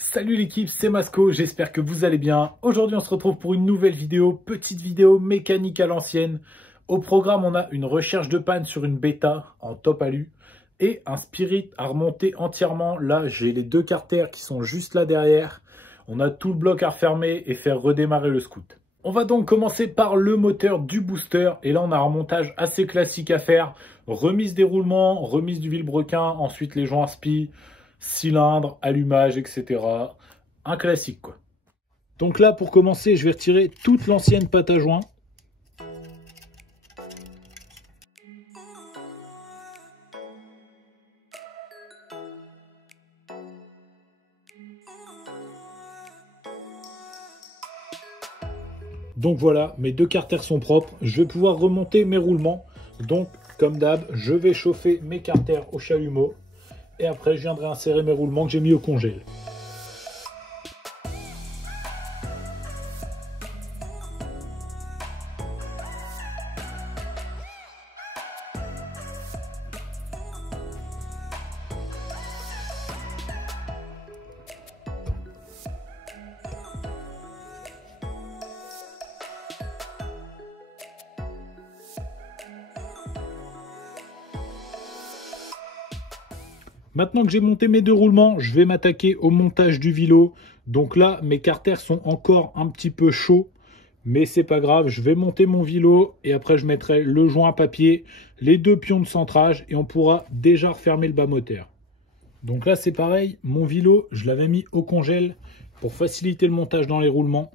Salut l'équipe, c'est Masco, j'espère que vous allez bien. Aujourd'hui on se retrouve pour une nouvelle vidéo, petite vidéo mécanique à l'ancienne. Au programme on a une recherche de panne sur une bêta en top alu et un spirit à remonter entièrement. Là j'ai les deux carters qui sont juste là derrière. On a tout le bloc à refermer et faire redémarrer le scoot. On va donc commencer par le moteur du booster et là on a un remontage assez classique à faire. Remise des roulements, remise du vilebrequin, ensuite les joints spi, cylindre, allumage, etc. Un classique quoi. Donc là pour commencer je vais retirer toute l'ancienne pâte à joint. Donc voilà, mes deux carters sont propres. Je vais pouvoir remonter mes roulements. Donc comme d'hab, je vais chauffer mes carters au chalumeau. Et après, je viendrai insérer mes roulements que j'ai mis au congèle. Maintenant que j'ai monté mes deux roulements, je vais m'attaquer au montage du vilo. Donc là, mes carters sont encore un petit peu chauds, mais c'est pas grave. Je vais monter mon vilo et après je mettrai le joint à papier, les deux pions de centrage et on pourra déjà refermer le bas moteur. Donc là, c'est pareil. Mon vilo, je l'avais mis au congèle pour faciliter le montage dans les roulements.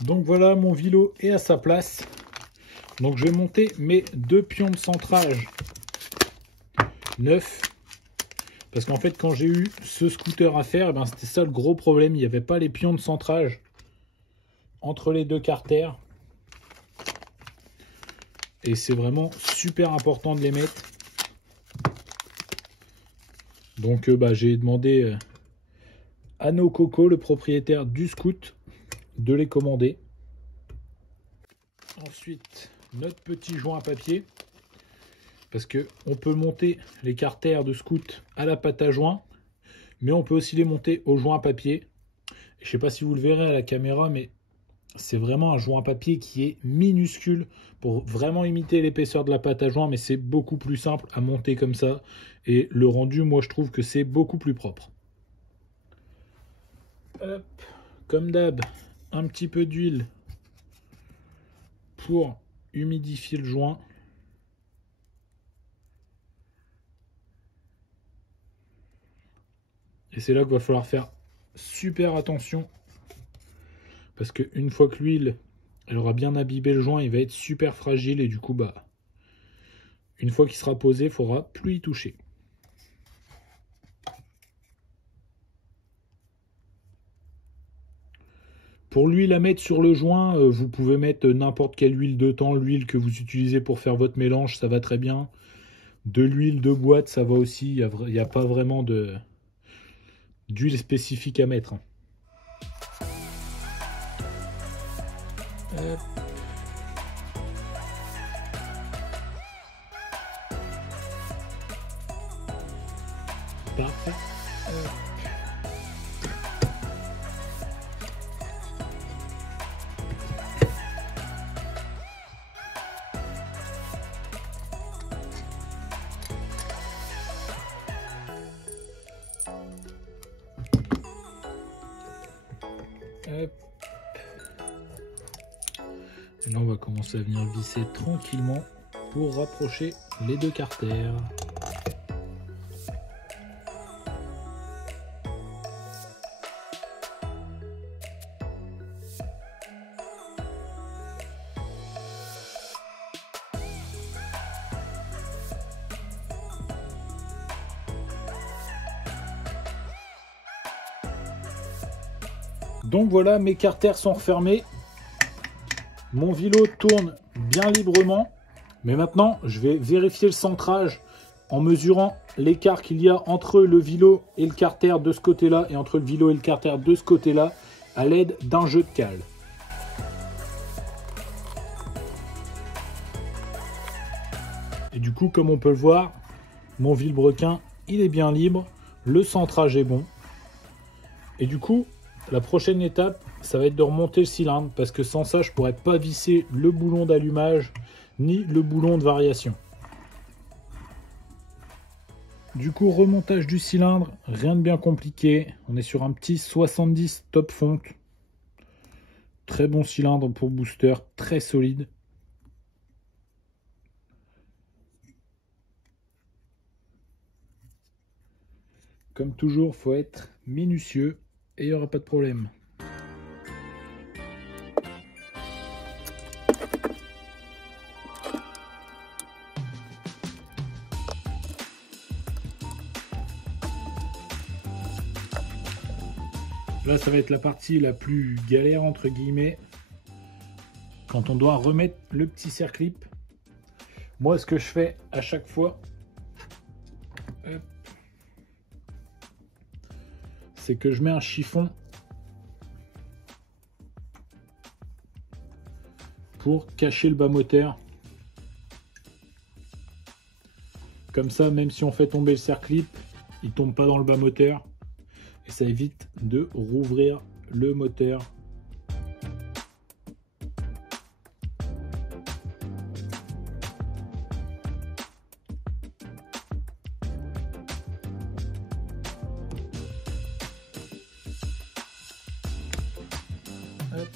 Donc voilà, mon vilo est à sa place. Donc je vais monter mes deux pions de centrage neufs. Parce qu'en fait, quand j'ai eu ce scooter à faire, ben, c'était ça le gros problème. Il n'y avait pas les pions de centrage entre les deux carters. Et c'est vraiment super important de les mettre. Donc j'ai demandé à No Coco, le propriétaire du scoot, de les commander. Ensuite, notre petit joint à papier. Parce qu'on peut monter les carters de scoot à la pâte à joint, mais on peut aussi les monter au joint à papier. Je ne sais pas si vous le verrez à la caméra, mais c'est vraiment un joint à papier qui est minuscule pour vraiment imiter l'épaisseur de la pâte à joint, mais c'est beaucoup plus simple à monter comme ça. Et le rendu, moi, je trouve que c'est beaucoup plus propre. Hop, comme d'hab, un petit peu d'huile pour humidifier le joint. Et c'est là qu'il va falloir faire super attention. Parce qu'une fois que l'huile elle aura bien imbibé le joint, il va être super fragile. Et du coup, une fois qu'il sera posé, il ne faudra plus y toucher. Pour l'huile à mettre sur le joint, vous pouvez mettre n'importe quelle huile de temps. L'huile que vous utilisez pour faire votre mélange, ça va très bien. De l'huile de boîte, ça va aussi. Il n'y a pas vraiment d'huile spécifique à mettre. Parfait. Hop. Et là, on va commencer à venir visser tranquillement pour rapprocher les deux carters. Donc voilà, mes carters sont refermés. Mon vilo tourne bien librement. Mais maintenant, je vais vérifier le centrage en mesurant l'écart qu'il y a entre le vilo et le carter de ce côté-là et entre le vilo et le carter de ce côté-là à l'aide d'un jeu de cale. Et du coup, comme on peut le voir, mon vilebrequin, il est bien libre, le centrage est bon. Et du coup, la prochaine étape, ça va être de remonter le cylindre parce que sans ça, je ne pourrais pas visser le boulon d'allumage ni le boulon de variation. Du coup, remontage du cylindre, rien de bien compliqué. On est sur un petit 70 top fonte. Très bon cylindre pour booster, très solide. Comme toujours, il faut être minutieux et il n'y aura pas de problème. Là, ça va être la partie la plus galère, entre guillemets, quand on doit remettre le petit circlip. Moi, ce que je fais à chaque fois, c'est que je mets un chiffon pour cacher le bas moteur. Comme ça, même si on fait tomber le circlip, il ne tombe pas dans le bas moteur. Et ça évite de rouvrir le moteur. Hop.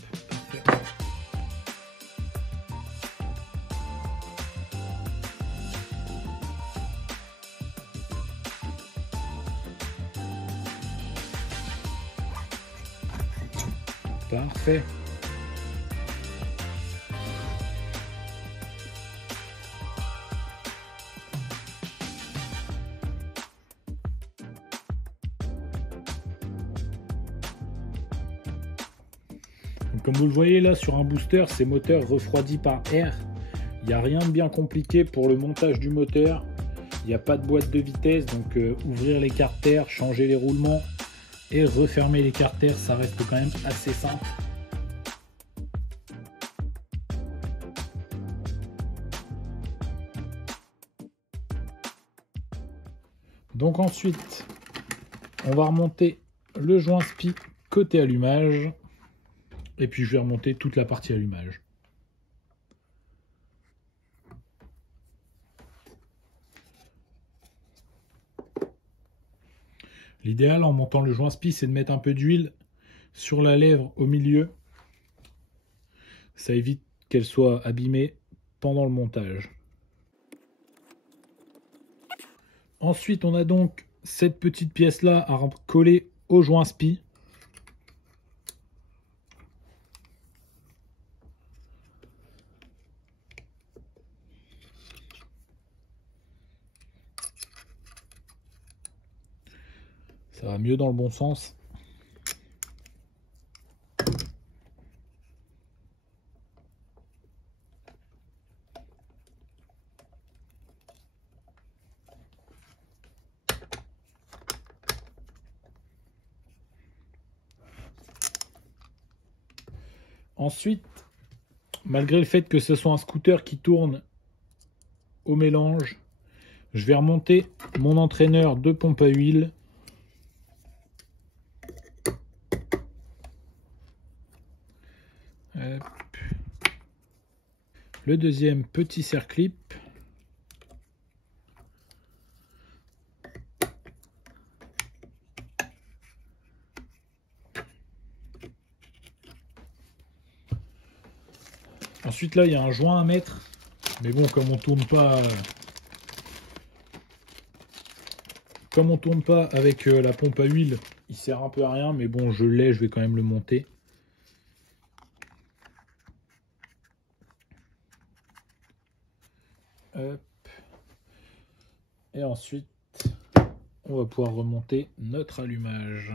Parfait. Donc, comme vous le voyez là sur un booster, c'est moteur refroidi par air. Il n'y a rien de bien compliqué pour le montage du moteur. Il n'y a pas de boîte de vitesse, donc ouvrir les carters, changer les roulements et refermer les carters, ça reste quand même assez simple. Donc ensuite, on va remonter le joint SPI côté allumage. Et puis je vais remonter toute la partie allumage. L'idéal en montant le joint SPI, c'est de mettre un peu d'huile sur la lèvre au milieu. Ça évite qu'elle soit abîmée pendant le montage. Ensuite, on a donc cette petite pièce-là à coller au joint SPI. Ça va mieux dans le bon sens. Ensuite, malgré le fait que ce soit un scooter qui tourne au mélange, je vais remonter mon entraîneur de pompe à huile. Hop. Le deuxième petit circlip. Ensuite là il y a un joint à mettre, mais bon comme on tourne pas avec la pompe à huile, il sert un peu à rien, mais bon je l'ai, je vais quand même le monter. Hop. Et ensuite on va pouvoir remonter notre allumage.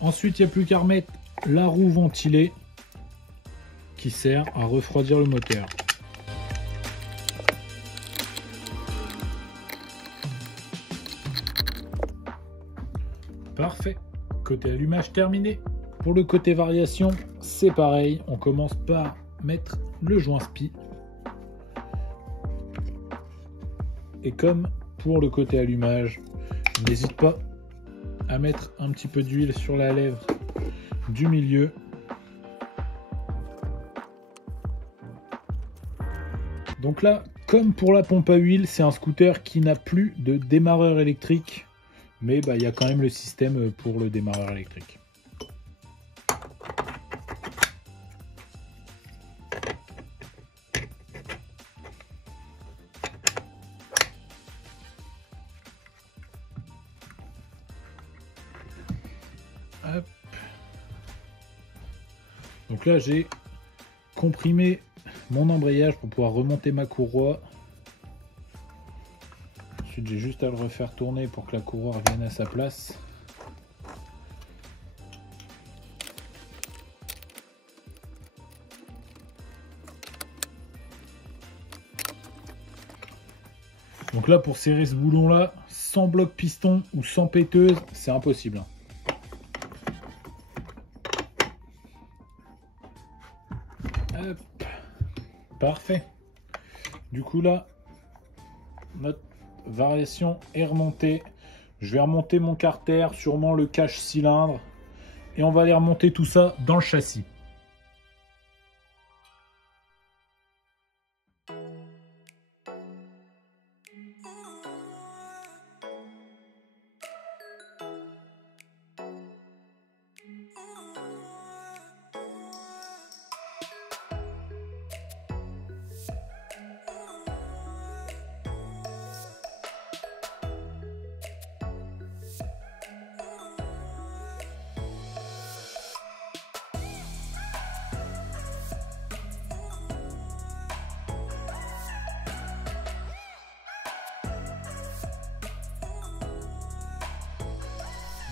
Ensuite, il n'y a plus qu'à remettre la roue ventilée qui sert à refroidir le moteur. Parfait. Côté allumage terminé. Pour le côté variation, c'est pareil. On commence par mettre le joint spi. Et comme pour le côté allumage, n'hésite pas à mettre un petit peu d'huile sur la lèvre du milieu. Donc là, comme pour la pompe à huile, c'est un scooter qui n'a plus de démarreur électrique, mais il y a quand même le système pour le démarreur électrique. Hop. Donc là, j'ai comprimé mon embrayage pour pouvoir remonter ma courroie. Ensuite, j'ai juste à le refaire tourner pour que la courroie revienne à sa place. Donc là, pour serrer ce boulon là, sans bloc piston ou sans péteuse, c'est impossible. Hop. Parfait. Du coup là, notre variation est remontée. Je vais remonter mon carter, sûrement le cache cylindre, et on va aller remonter tout ça dans le châssis.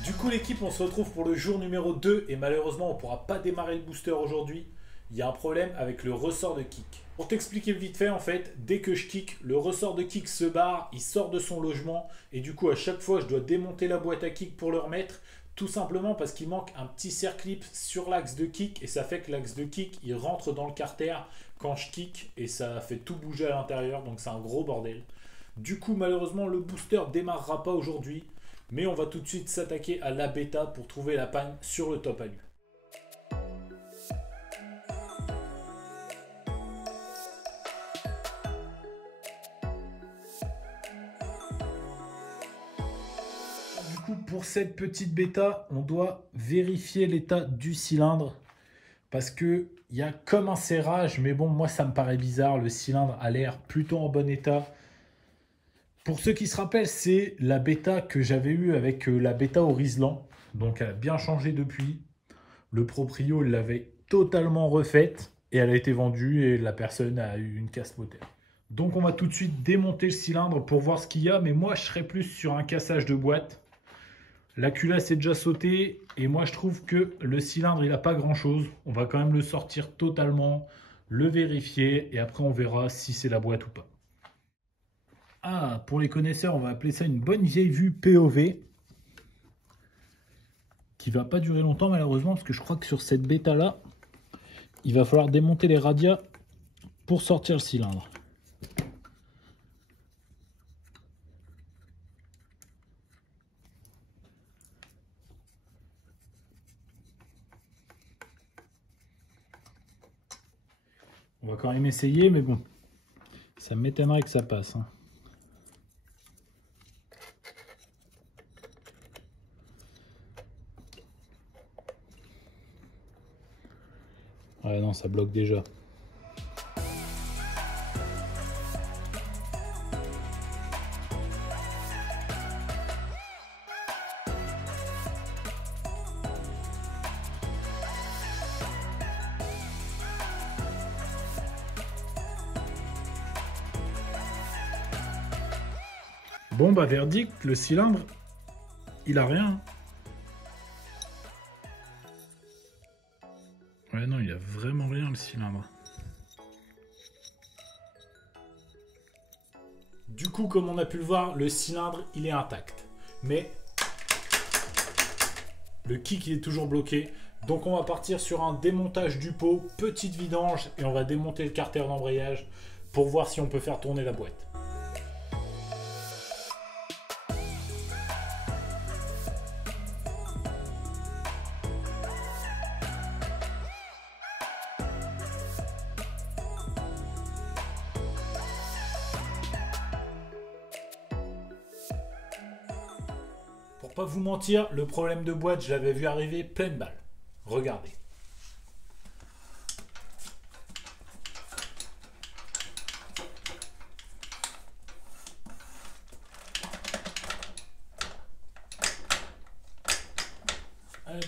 Du coup l'équipe, on se retrouve pour le jour numéro 2 et malheureusement on ne pourra pas démarrer le booster aujourd'hui. Il y a un problème avec le ressort de kick. Pour t'expliquer vite fait, en fait, dès que je kick, le ressort de kick se barre, il sort de son logement et du coup à chaque fois je dois démonter la boîte à kick pour le remettre. Tout simplement parce qu'il manque un petit circlip sur l'axe de kick et ça fait que l'axe de kick il rentre dans le carter quand je kick et ça fait tout bouger à l'intérieur, donc c'est un gros bordel. Du coup malheureusement le booster démarrera pas aujourd'hui. Mais on va tout de suite s'attaquer à la bêta pour trouver la panne sur le top alu. Du coup, pour cette petite bêta, on doit vérifier l'état du cylindre parce qu'il y a comme un serrage, mais bon, moi ça me paraît bizarre. Le cylindre a l'air plutôt en bon état. Pour ceux qui se rappellent, c'est la bêta que j'avais eue avec la bêta au Riesland. Donc elle a bien changé depuis. Le proprio l'avait totalement refaite et elle a été vendue et la personne a eu une casse moteur. Donc on va tout de suite démonter le cylindre pour voir ce qu'il y a. Mais moi je serais plus sur un cassage de boîte. La culasse est déjà sautée et moi je trouve que le cylindre il n'a pas grand chose. On va quand même le sortir totalement, le vérifier et après on verra si c'est la boîte ou pas. Ah, pour les connaisseurs, on va appeler ça une bonne vieille vue POV qui va pas durer longtemps malheureusement parce que je crois que sur cette bêta là, il va falloir démonter les radias pour sortir le cylindre. On va quand même essayer, mais bon, ça m'étonnerait que ça passe. Hein. Ouais, non, ça bloque déjà. Bon, bah verdict, le cylindre, il a rien. Du coup, comme on a pu le voir, le cylindre, il est intact. Mais le kick, il est toujours bloqué. Donc on va partir sur un démontage du pot, petite vidange, et on va démonter le carter d'embrayage pour voir si on peut faire tourner la boîte. Pour pas vous mentir, le problème de boîte, je l'avais vu arriver pleine balle. Regardez. Hop.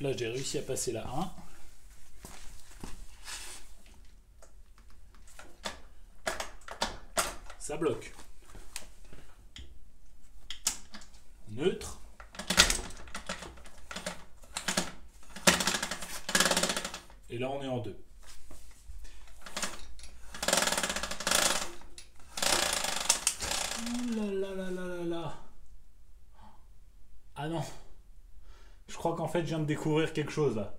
Là, j'ai réussi à passer la 1. Ça bloque. Neutre. Et là, on est en 2. Oh là là là là là là. Ah non. Je crois qu'en fait, je viens de découvrir quelque chose là.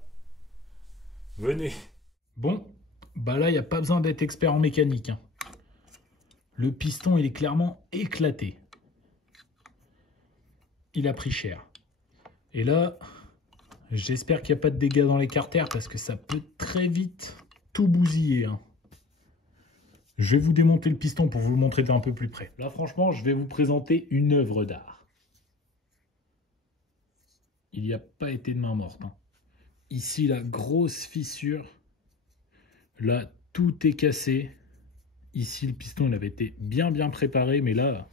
Venez. Bon, bah là, il n'y a pas besoin d'être expert en mécanique, hein. Le piston, il est clairement éclaté. Il a pris cher. Et là, j'espère qu'il n'y a pas de dégâts dans les carters parce que ça peut très vite tout bousiller, hein. Je vais vous démonter le piston pour vous le montrer d'un peu plus près. Là, franchement, je vais vous présenter une œuvre d'art. Il n'y a pas été de main morte, hein. Ici, la grosse fissure. Là, tout est cassé. Ici, le piston, il avait été bien préparé, mais là,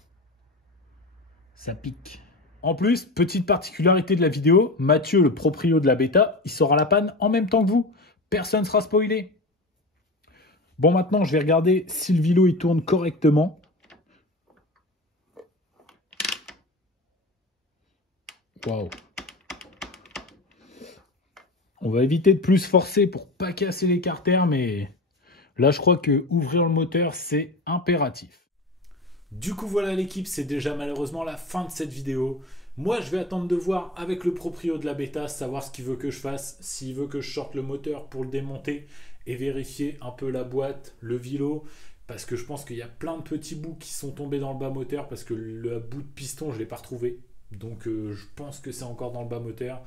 ça pique. En plus, petite particularité de la vidéo, Mathieu, le proprio de la bêta, il sort à la panne en même temps que vous. Personne ne sera spoilé. Bon, maintenant, je vais regarder si le vélo il tourne correctement. Waouh. On va éviter de plus forcer pour pas casser les carters, mais là, je crois que ouvrir le moteur, c'est impératif. Du coup, voilà l'équipe, c'est déjà malheureusement la fin de cette vidéo. Moi, je vais attendre de voir avec le proprio de la bêta, savoir ce qu'il veut que je fasse, s'il veut que je sorte le moteur pour le démonter et vérifier un peu la boîte, le vélo, parce que je pense qu'il y a plein de petits bouts qui sont tombés dans le bas moteur, parce que le bout de piston, je ne l'ai pas retrouvé. Donc, je pense que c'est encore dans le bas moteur.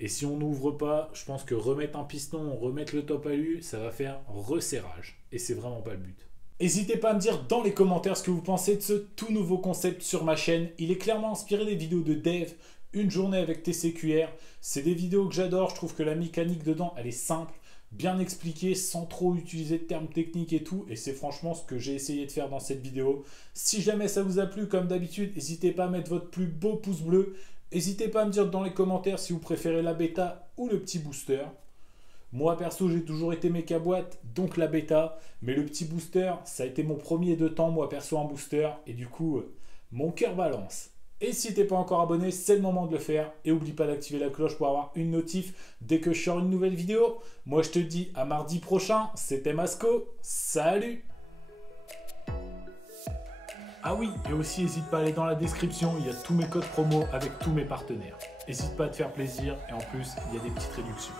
Et si on n'ouvre pas, je pense que remettre un piston, remettre le top alu, ça va faire resserrage. Et c'est vraiment pas le but. N'hésitez pas à me dire dans les commentaires ce que vous pensez de ce tout nouveau concept sur ma chaîne. Il est clairement inspiré des vidéos de Dave, une journée avec TCQR. C'est des vidéos que j'adore, je trouve que la mécanique dedans, elle est simple, bien expliquée, sans trop utiliser de termes techniques et tout. Et c'est franchement ce que j'ai essayé de faire dans cette vidéo. Si jamais ça vous a plu, comme d'habitude, n'hésitez pas à mettre votre plus beau pouce bleu. N'hésitez pas à me dire dans les commentaires si vous préférez la bêta ou le petit booster. Moi, perso, j'ai toujours été méca boîte, donc la bêta. Mais le petit booster, ça a été mon premier de temps, moi, perso, en booster. Et du coup, mon cœur balance. Et si t'es pas encore abonné, c'est le moment de le faire. Et n'oublie pas d'activer la cloche pour avoir une notif dès que je sors une nouvelle vidéo. Moi, je te dis à mardi prochain. C'était Masco. Salut! Ah oui, et aussi n'hésite pas à aller dans la description, il y a tous mes codes promo avec tous mes partenaires. N'hésite pas à te faire plaisir et en plus, il y a des petites réductions.